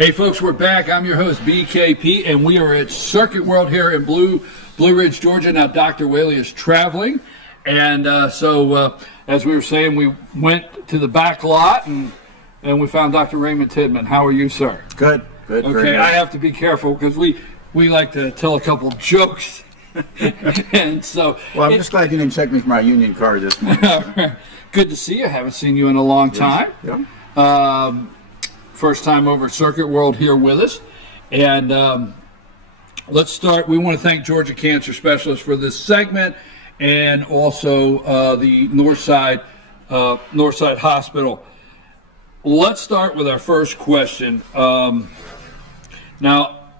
Hey folks, we're back. I'm your host BKP, and we are at Circuit World here in Blue Ridge, Georgia. Now Dr. Whaley is traveling, and so as we were saying, we went to the back lot and we found Dr. Raymond Tidman. How are you, sir? Good. Okay, I have to be careful because we like to tell a couple jokes, and so. Well, I'm just glad you didn't check me for my union card this morning. Good to see you. I haven't seen you in a long time. Yeah. First time over at Circuit World here with us. And let's start. We want to thank Georgia Cancer Specialists for this segment, and also the Northside Hospital. Let's start with our first question. Now,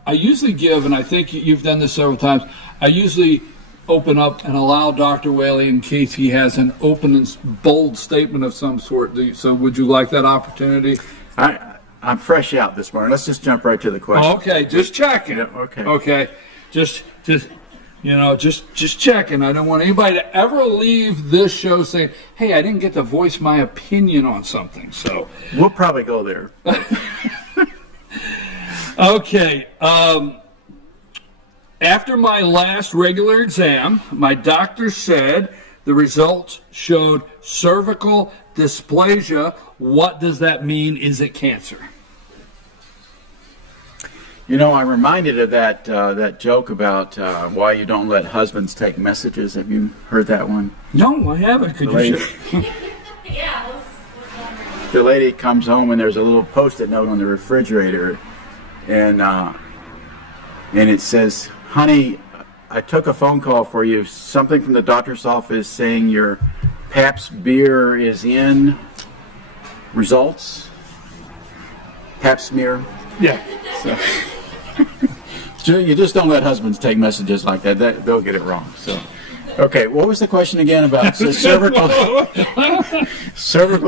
I usually give, and I think you've done this several times, I usually open up and allow Dr. Whaley in case he has an open and bold statement of some sort. So would you like that opportunity? I'm fresh out this morning. Let's just jump right to the question. Okay, just checking. Yeah, okay. Okay, just checking. I don't want anybody to ever leave this show saying, "Hey, I didn't get to voice my opinion on something." So we'll probably go there. Okay. After my last regular exam, my doctor said the results showed cervical dysplasia. What does that mean? Is it cancer? You know, I'm reminded of that joke about why you don't let husbands take messages. Have you heard that one? No, I haven't. Could you share? Yeah. The lady comes home and there's a little post-it note on the refrigerator, and it says, "Honey, I took a phone call for you. Something from the doctor's office saying your pap smear is in. Results? Pap smear." Yeah. So you just don't let husbands take messages like that. They'll get it wrong. So, okay, what was the question again about cervical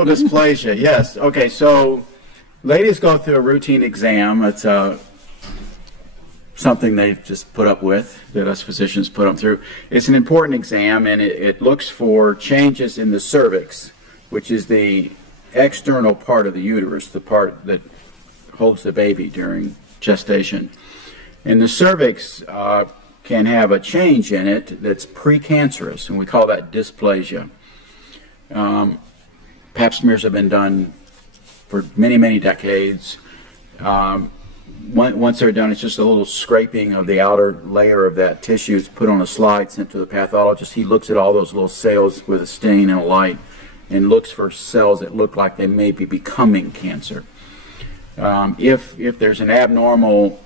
dysplasia? Yes. Okay, so ladies go through a routine exam. It's something they just put up with, that us physicians put them through. It's an important exam, and it looks for changes in the cervix, which is the external part of the uterus, the part that holds the baby during gestation. And the cervix can have a change in it that's precancerous, and we call that dysplasia. Pap smears have been done for many, many decades. Once they're done, it's just a little scraping of the outer layer of that tissue. It's put on a slide, sent to the pathologist. He looks at all those little cells with a stain and a light and looks for cells that look like they may be becoming cancer. If there's an abnormal,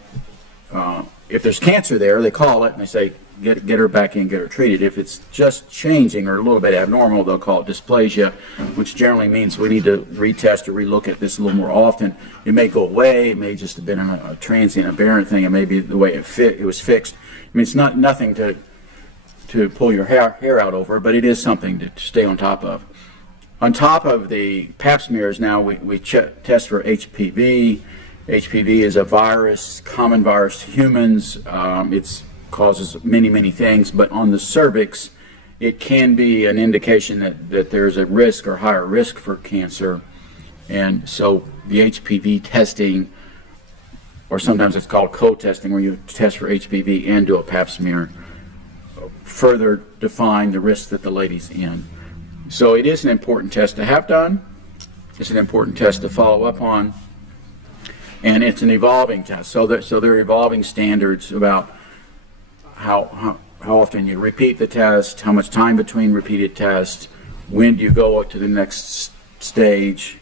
if there's cancer there, they call it and they say, get her back in, get her treated. If it's just changing or a little bit abnormal, they'll call it dysplasia, which generally means we need to retest or relook at this a little more often. It may go away. It may just have been a transient, aberrant thing. It may be the way it was fixed. I mean, it's nothing to pull your hair out over, but it is something to stay on top of. On top of the pap smears, now we test for HPV. HPV is a virus, common virus to humans. It causes many things, but on the cervix, it can be an indication that there's a risk or higher risk for cancer. And so the HPV testing, or sometimes it's called co-testing, where you test for HPV and do a pap smear, further define the risk that the lady's in. So it is an important test to have done. It's an important test to follow up on, and it's an evolving test. So there are evolving standards about how often you repeat the test, how much time between repeated tests, when do you go up to the next stage,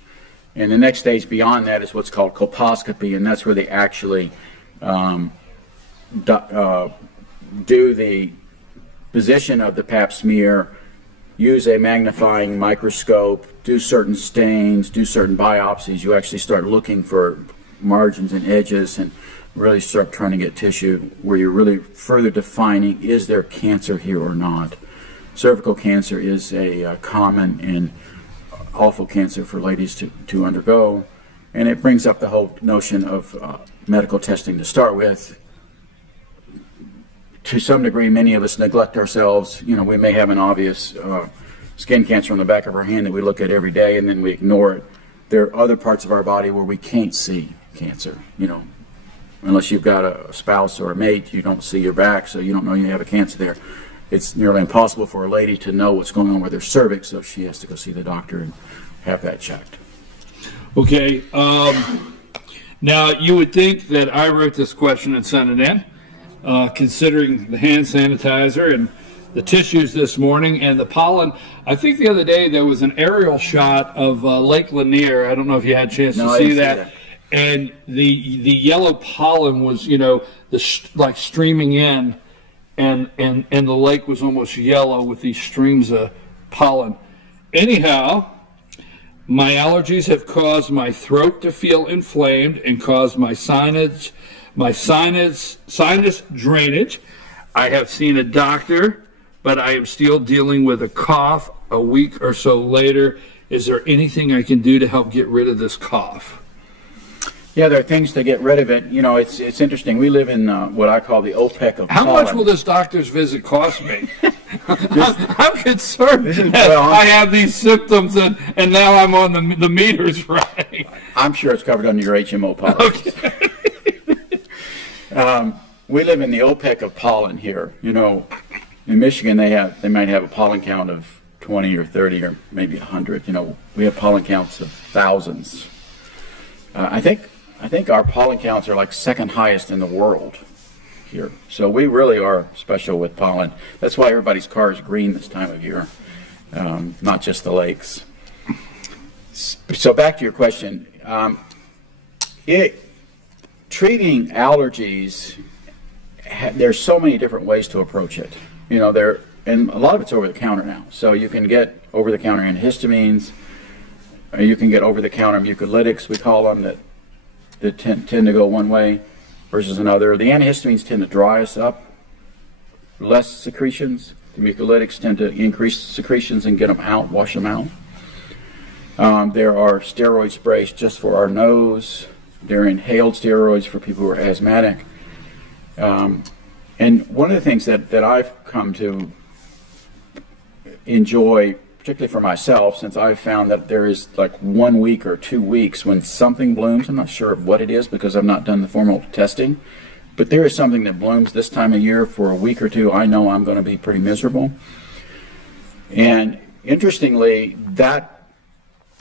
and the next stage beyond that is what's called colposcopy, and that's where they actually do the position of the pap smear, use a magnifying microscope, do certain stains, do certain biopsies. You actually start looking for margins and edges and really start trying to get tissue where you're really further defining, is there cancer here or not? Cervical cancer is a common and awful cancer for ladies to undergo, and it brings up the whole notion of medical testing to start with. To some degree, many of us neglect ourselves. You know, we may have an obvious skin cancer on the back of our hand that we look at every day and then we ignore it. There are other parts of our body where we can't see cancer. You know, unless you've got a spouse or a mate, you don't see your back, so you don't know you have a cancer there. It's nearly impossible for a lady to know what's going on with her cervix, so she has to go see the doctor and have that checked. Okay. Now, you would think that I wrote this question and sent it in, considering the hand sanitizer and the tissues this morning and the pollen. I think the other day there was an aerial shot of Lake Lanier. I don't know if you had a chance to see that. And the yellow pollen was, you know, like streaming in, and the lake was almost yellow with these streams of pollen. Anyhow, my allergies have caused my throat to feel inflamed and caused my sinus drainage. I have seen a doctor, but I am still dealing with a cough a week or so later. Is there anything I can do to help get rid of this cough? Yeah, there are things to get rid of it. You know, it's interesting. We live in what I call the OPEC of pollen. How much will this doctor's visit cost me? I'm concerned that I have these symptoms and now I'm on the meters right. I'm sure it's covered under your HMO policy. Okay. We live in the OPEC of pollen here. You know, in Michigan they might have a pollen count of 20 or 30 or maybe 100. You know, we have pollen counts of thousands. I think our pollen counts are like second highest in the world here. So we really are special with pollen. That's why everybody's car is green this time of year, not just the lakes. So back to your question. Treating allergies, there's so many different ways to approach it. You know, and a lot of it's over the counter now. So you can get over the counter antihistamines, or you can get over the counter mucolytics, we call them, that tend to go one way versus another. The antihistamines tend to dry us up, less secretions. The mucolytics tend to increase secretions and get them out, wash them out. There are steroid sprays just for our nose. There are inhaled steroids for people who are asthmatic. And one of the things that I've come to enjoy, particularly for myself, since I've found that there is like 1 week or 2 weeks when something blooms. I'm not sure what it is because I've not done the formal testing, but there is something that blooms this time of year for a week or two. I know I'm going to be pretty miserable. And interestingly, that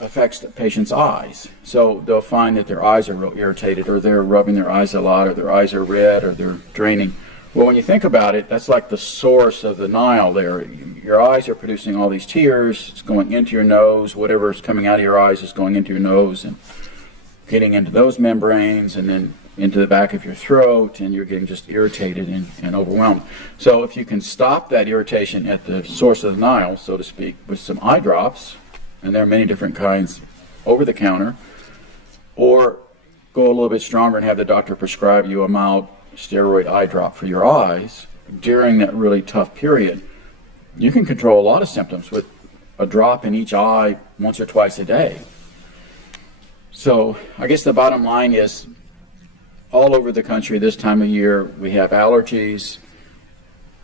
affects the patient's eyes. So they'll find that their eyes are real irritated, or they're rubbing their eyes a lot, or their eyes are red, or they're draining. Well, when you think about it, that's like the source of the Nile there. Your eyes are producing all these tears. It's going into your nose. Whatever is coming out of your eyes is going into your nose and getting into those membranes and then into the back of your throat, and you're getting just irritated and overwhelmed. So if you can stop that irritation at the source of the Nile, so to speak, with some eye drops, and there are many different kinds over the counter, or go a little bit stronger and have the doctor prescribe you a mild steroid eye drop for your eyes during that really tough period, you can control a lot of symptoms with a drop in each eye once or twice a day. So I guess the bottom line is, all over the country this time of year we have allergies.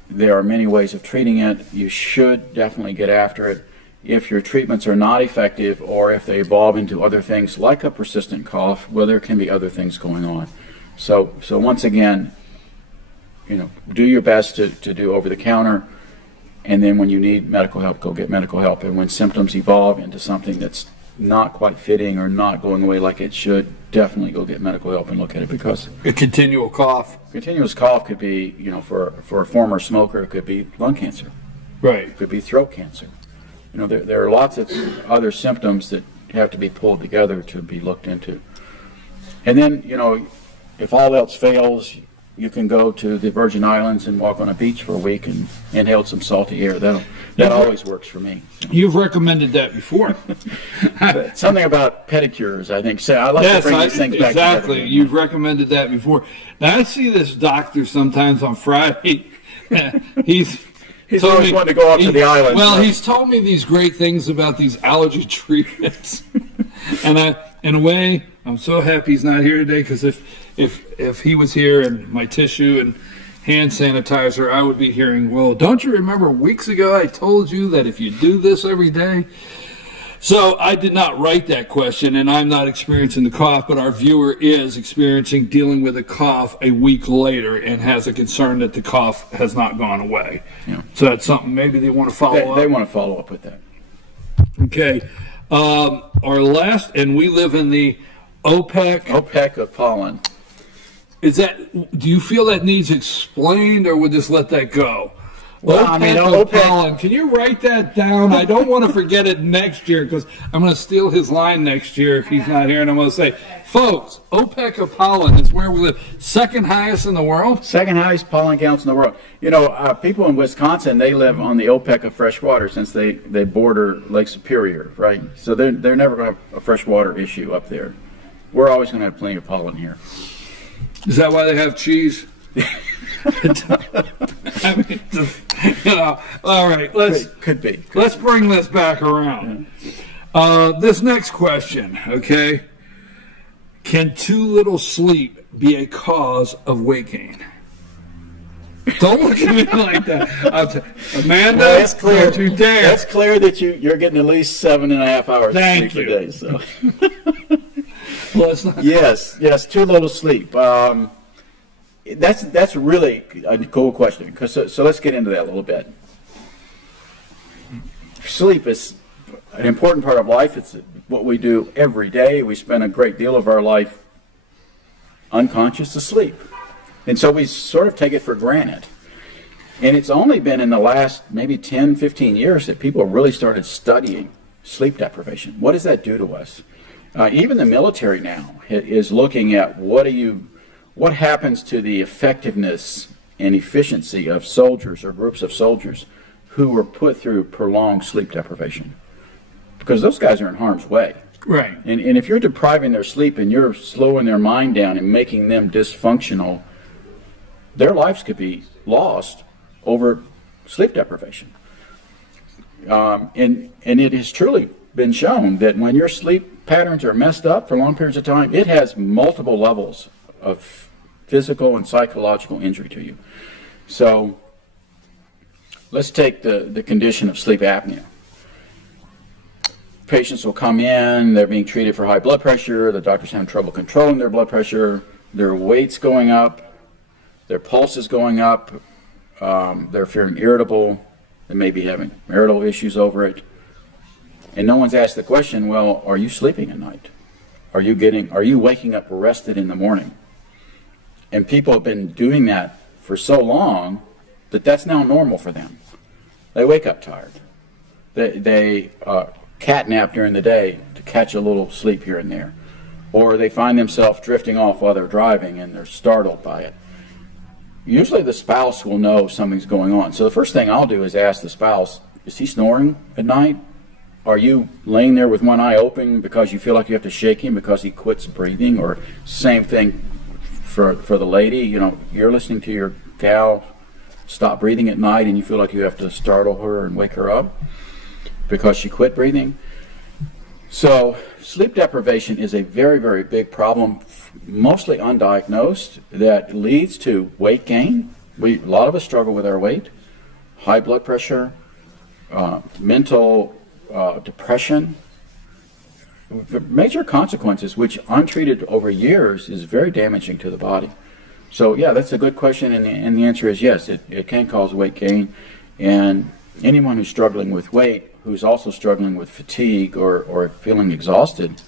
There are many ways of treating it. You should definitely get after it. If your treatments are not effective, or if they evolve into other things like a persistent cough, well, there can be other things going on. So once again, you know, do your best to do over the counter, and then when you need medical help, go get medical help. And when symptoms evolve into something that's not quite fitting or not going away like it should, definitely go get medical help and look at it, because a continuous cough could be, you know, for a former smoker, it could be lung cancer. Right. It could be throat cancer. You know, there are lots of other symptoms that have to be pulled together to be looked into. And then, you know, if all else fails, you can go to the Virgin Islands and walk on a beach for a week and inhale some salty air. That always works for me. You've recommended that before. Something about pedicures, I think. So I like to bring these things back together. Exactly. You've recommended that before. Now, I see this doctor sometimes on Friday. He's always wanting to go out to the island. Well, he's told me these great things about these allergy treatments. And in a way, I'm so happy he's not here today, because if he was here and my tissue and hand sanitizer, I would be hearing, well, don't you remember weeks ago I told you that if you do this every day? So I did not write that question, and I'm not experiencing the cough, but our viewer is experiencing dealing with a cough a week later and has a concern that the cough has not gone away. Yeah. So that's something maybe they want to follow up. They want to follow up with that. Okay. Our last, and we live in the OPEC of pollen. Is that, do you feel that needs explained, or would just let that go? Well, OPEC I mean, of OPEC. pollen. Can you write that down? I don't want to forget it next year, because I'm going to steal his line next year if he's not here, and I'm going to say, folks, OPEC of pollen is where we live. Second highest in the world? Second highest pollen counts in the world. You know, people in Wisconsin, they live on the OPEC of fresh water since they border Lake Superior, right? So they're never going to have a fresh water issue up there. We're always going to have plenty of pollen here. Is that why they have cheese? I mean, you know, all right, could be. Let's bring this back around. This next question, okay? Can too little sleep be a cause of weight gain? Don't look at me like that. Amanda, well, that's clear. Don't you dare. That's clear that you're getting at least 7.5 hours Thank sleep you. a day. So. Well, it's not. Yes, too little sleep. That's really a cool question. So let's get into that a little bit. Sleep is an important part of life. It's what we do every day. We spend a great deal of our life unconscious asleep. And so we sort of take it for granted. And it's only been in the last maybe 10, 15 years that people really started studying sleep deprivation. What does that do to us? Even the military now is looking at what happens to the effectiveness and efficiency of soldiers or groups of soldiers who were put through prolonged sleep deprivation. Because those guys are in harm's way. Right. And if you're depriving their sleep and you're slowing their mind down and making them dysfunctional, their lives could be lost over sleep deprivation. And it has truly been shown that when your sleep patterns are messed up for long periods of time, it has multiple levels of physical and psychological injury to you. So let's take the condition of sleep apnea. Patients will come in, they're being treated for high blood pressure, the doctor's having trouble controlling their blood pressure, their weight's going up, their pulse is going up, they're feeling irritable, they may be having marital issues over it. And no one's asked the question, well, are you sleeping at night? Are you waking up rested in the morning? And people have been doing that for so long that that's now normal for them. They wake up tired. They cat nap during the day to catch a little sleep here and there. Or they find themselves drifting off while they're driving and they're startled by it. Usually the spouse will know something's going on. So the first thing I'll do is ask the spouse, is he snoring at night? Are you laying there with one eye open because you feel like you have to shake him because he quits breathing? Or same thing for the lady, you know, you're listening to your gal stop breathing at night and you feel like you have to startle her and wake her up because she quit breathing. So sleep deprivation is a very, very big problem, mostly undiagnosed, that leads to weight gain. A lot of us struggle with our weight, high blood pressure, mental depression, major consequences, which untreated over years is very damaging to the body. So yeah, that's a good question, and the answer is yes, it can cause weight gain. And anyone who's struggling with weight, who's also struggling with fatigue or feeling exhausted,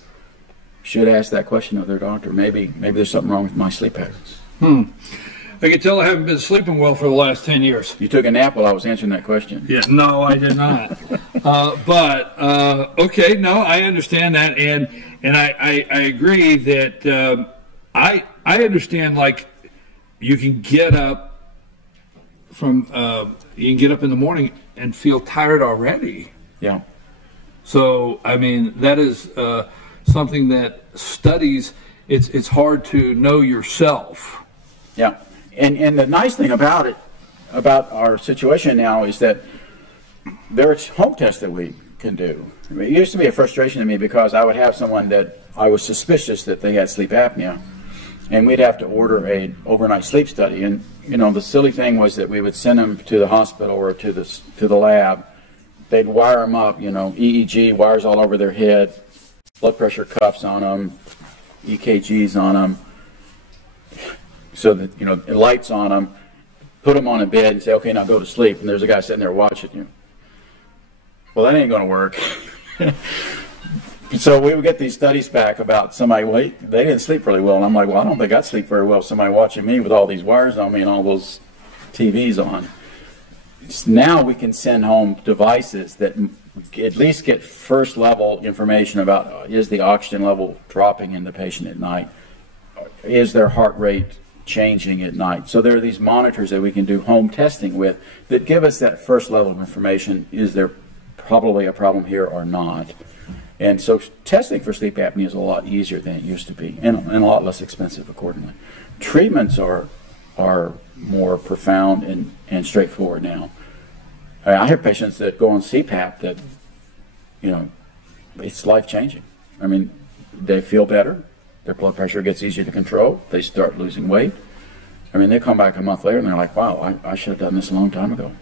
should ask that question of their doctor. Maybe there's something wrong with my sleep patterns. I can tell I haven't been sleeping well for the last 10 years. You took a nap while I was answering that question. Yeah, no, I did not. Okay, no, I understand that, and I agree that I understand, like, you can get up in the morning and feel tired already. Yeah. So I mean, that is something that studies. It's hard to know yourself. Yeah. And the nice thing about it, about our situation now, is that there's home tests that we can do. I mean, it used to be a frustration to me because I would have someone that I was suspicious that they had sleep apnea, and we'd have to order an overnight sleep study. And you know, the silly thing was that we would send them to the hospital or to the lab, they'd wire them up, you know, EEG, wires all over their head, blood pressure cuffs on them, EKGs on them, so that, you know, lights on them, put them on a bed and say, okay, now go to sleep, and there's a guy sitting there watching you. Well, that ain't going to work. So we would get these studies back about somebody, well, they didn't sleep really well, and I'm like, well, I don't think I sleep very well, somebody watching me with all these wires on me and all those TVs on. Now we can send home devices that at least get first level information about, is the oxygen level dropping in the patient at night? Is their heart rate changing at night? So there are these monitors that we can do home testing with that give us that first level of information. Is there probably a problem here or not? And so testing for sleep apnea is a lot easier than it used to be, and a lot less expensive accordingly. Treatments are more profound and straightforward now. I have patients that go on CPAP that, you know, it's life-changing. I mean, they feel better, their blood pressure gets easier to control, they start losing weight. I mean, they come back a month later and they're like, wow, I should have done this a long time ago.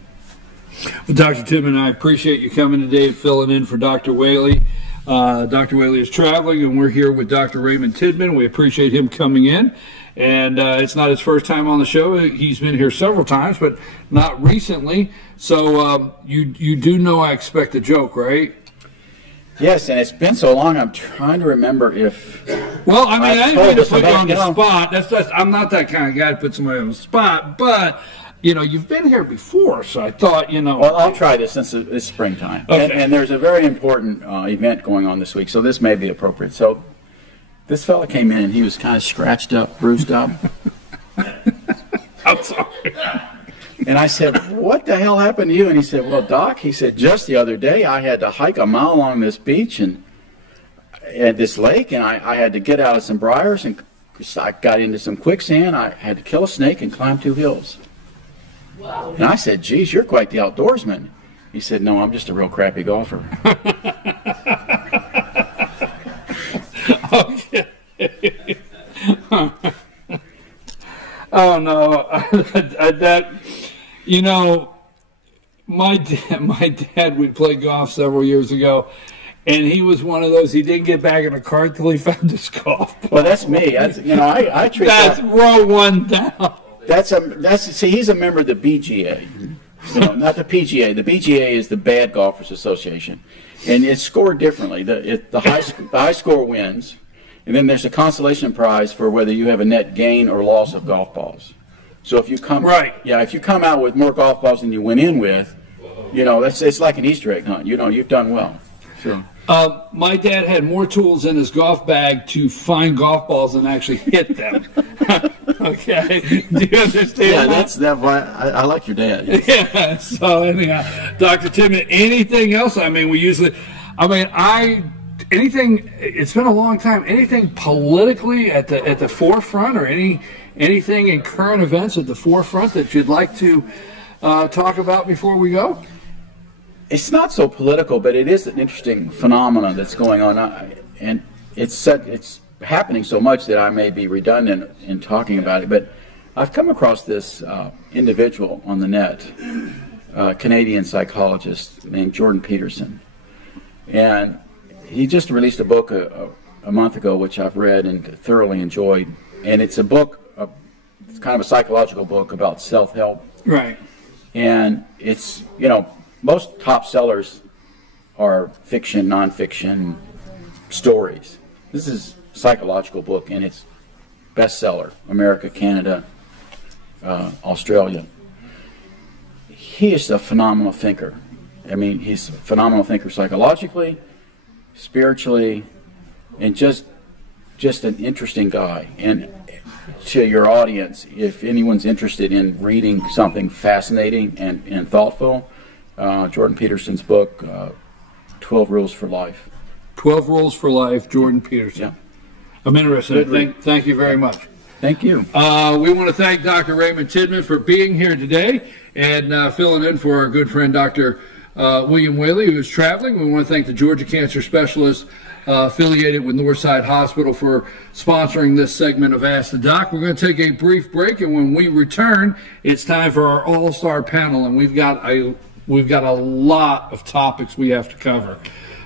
Well, Dr. Tidman, I appreciate you coming today, filling in for Dr. Whaley. Dr. Whaley is traveling, and we're here with Dr. Raymond Tidman. We appreciate him coming in. And it's not his first time on the show. He's been here several times, but not recently. So you do know I expect a joke, right? Yes, and it's been so long, I'm trying to remember if... Well, I mean, I didn't mean to put you on the spot. I'm not that kind of guy to put somebody on the spot, but... You know, you've been here before, so I thought, you know... Well, I'll try this since it's springtime. Okay. And there's a very important event going on this week, so this may be appropriate. So this fella came in, and he was kind of scratched up, bruised up. I'm sorry. And I said, what the hell happened to you? And he said, well, Doc, he said, just the other day I had to hike a mile along this beach and at this lake, and I had to get out of some briars, and I got into some quicksand. I had to kill a snake and climb 2 hills. Wow. And I said, geez, you're quite the outdoorsman. He said, no, I'm just a real crappy golfer. Okay. Oh, no. That, you know, my dad, we played golf several years ago, and he was one of those, he didn't get back in a car until he found his golf ball. Well, that's me. That's, you know, I treat that's that. row one down. See, he's a member of the BGA, you know, not the PGA. The BGA is the Bad Golfers Association, and it's scored differently. The high score wins, and then there's a consolation prize for whether you have a net gain or loss of golf balls. So if you come if you come out with more golf balls than you went in with, you know, it's like an Easter egg hunt. You know, you've done well. Sure. My dad had more tools in his golf bag to find golf balls than actually hit them. Okay, do you understand? Yeah, I like your dad. Yes. Yeah. So anyhow, Dr. Tidman, anything else? I mean, anything. It's been a long time. Anything politically at the forefront, or anything in current events at the forefront that you'd like to talk about before we go? It's not so political, but it is an interesting phenomenon that's going on, and it's happening so much that I may be redundant in talking about it. But I've come across this individual on the net, a Canadian psychologist named Jordan Peterson, and he just released a book a month ago, which I've read and thoroughly enjoyed. And it's a book, it's kind of a psychological book about self-help. Right. And it's, you know, most top sellers are fiction, nonfiction stories. This is a psychological book, and it's bestseller. America, Canada, Australia. He is a phenomenal thinker. I mean, he's a phenomenal thinker psychologically, spiritually, and just an interesting guy. And to your audience, if anyone's interested in reading something fascinating and thoughtful, Jordan Peterson's book, 12 Rules for Life. 12 Rules for Life, Jordan Peterson. Yeah. I'm interested. Thank you very much. Thank you. We want to thank Dr. Raymond Tidman for being here today and filling in for our good friend Dr. William Whaley, who is traveling. We want to thank the Georgia Cancer Specialists affiliated with Northside Hospital for sponsoring this segment of Ask the Doc. We're going to take a brief break, and when we return, it's time for our all-star panel, and we've got a we've got a lot of topics we have to cover.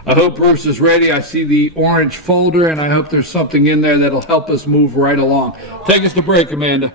I hope Bruce is ready. I see the orange folder, and I hope there's something in there that'll help us move right along. Take us to break, Amanda.